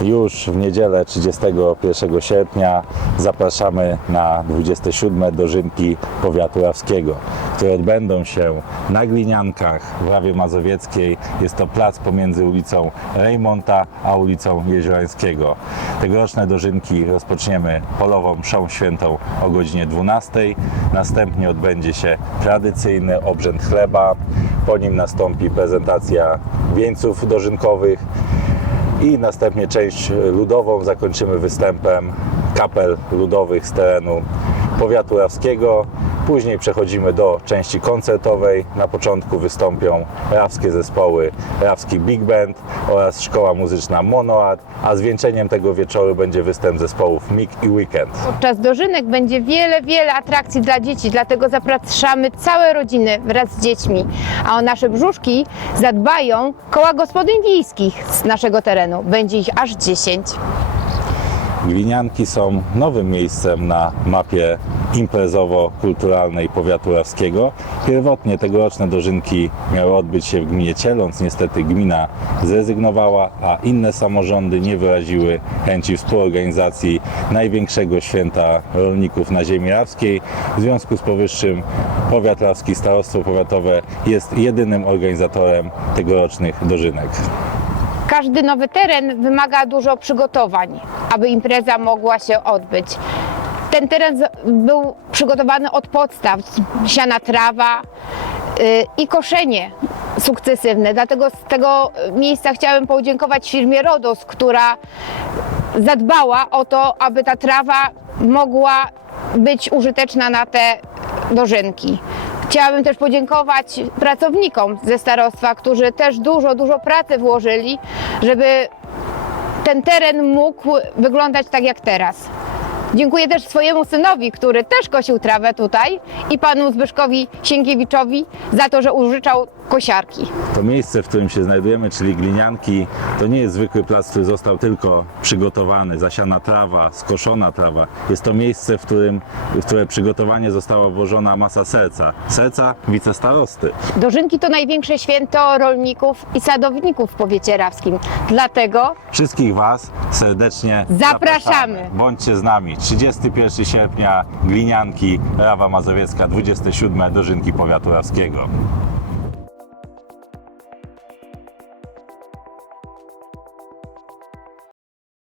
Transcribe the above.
Już w niedzielę 31 sierpnia zapraszamy na 27 dożynki powiatu rawskiego, które odbędą się na Gliniankach w Rawie Mazowieckiej. Jest to plac pomiędzy ulicą Rejmonta a ulicą Jeziorańskiego. Tegoroczne dożynki rozpoczniemy polową mszą świętą o godzinie 12. Następnie odbędzie się tradycyjny obrzęd chleba. Po nim nastąpi prezentacja wieńców dożynkowych i następnie część ludową zakończymy występem kapel ludowych z terenu powiatu rawskiego. Później przechodzimy do części koncertowej. Na początku wystąpią rawskie zespoły Rawski Big Band oraz Szkoła Muzyczna Monoad, a zwieńczeniem tego wieczoru będzie występ zespołów MIG i Weekend. Podczas dożynek będzie wiele, wiele atrakcji dla dzieci, dlatego zapraszamy całe rodziny wraz z dziećmi. A o nasze brzuszki zadbają koła gospodyń wiejskich z naszego terenu. Będzie ich aż 10. Glinianki są nowym miejscem na mapie imprezowo-kulturalnej powiatu rawskiego. Pierwotnie tegoroczne dożynki miały odbyć się w gminie Cieląc. Niestety gmina zrezygnowała, a inne samorządy nie wyraziły chęci współorganizacji największego święta rolników na ziemi rawskiej. W związku z powyższym powiat rawski, starostwo powiatowe jest jedynym organizatorem tegorocznych dożynek. Każdy nowy teren wymaga dużo przygotowań, aby impreza mogła się odbyć. Ten teren był przygotowany od podstaw, siana trawa y, i koszenie sukcesywne. Dlatego z tego miejsca chciałem podziękować firmie Rodos, która zadbała o to, aby ta trawa mogła być użyteczna na te dożynki. Chciałabym też podziękować pracownikom ze starostwa, którzy też dużo, dużo pracy włożyli, żeby ten teren mógł wyglądać tak jak teraz. Dziękuję też swojemu synowi, który też kosił trawę tutaj i panu Zbyszkowi Sienkiewiczowi za to, że użyczał kosiarki. To miejsce, w którym się znajdujemy, czyli Glinianki, to nie jest zwykły plac, który został tylko przygotowany, zasiana trawa, skoszona trawa. Jest to miejsce, w którym, w które przygotowanie została włożona masa serca. Serca wicestarosty. Dożynki to największe święto rolników i sadowników w powiecie rawskim. Dlatego Wszystkich Was serdecznie Zapraszamy. Bądźcie z nami. 31 sierpnia, Glinianki, Rawa Mazowiecka, 27 dożynki powiatu rawskiego.